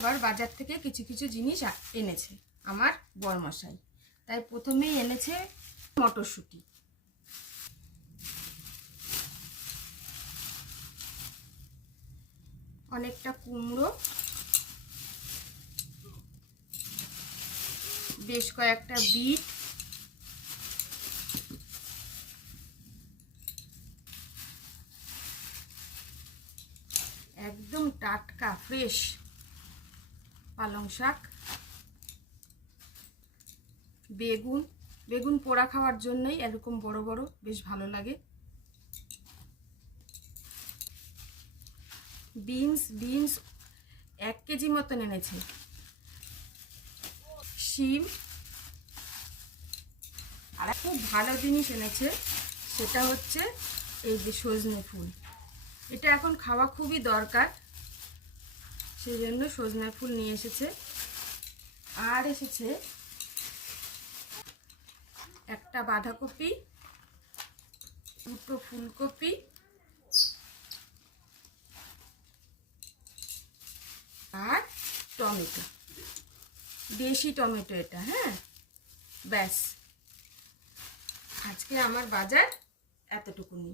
আবার বাজার থেকে কিছু কিছু জিনিস এনেছে আমার বরমশাই। তাই প্রথমেই এনেছে মটরশুঁটি, অনেকটা কুমড়ো, বেশ কয়েকটা বিট, একদম টাটকা ফ্রেশ পালং শাক, বেগুন, বেগুন পোড়া খাওয়ার জন্যই এরকম বড় বড়, বেশ ভালো লাগে, বিনস 1 কেজি মতন এনেছে, শিম, আর খুব ভালো জিনিস এনেছে, সেটা হচ্ছে এই যে সজনে ফুল। এটা এখন খাওয়া খুবই দরকার, সেই জন্য সজনে ফুল নিয়ে এসেছে। আর এসেছে একটা বাঁধাকপি, দুটো ফুলকপি, আর টমেটো, দেশি টমেটো এটা। হ্যাঁ, ব্যাস আজকে আমার বাজার এতটুকুনি।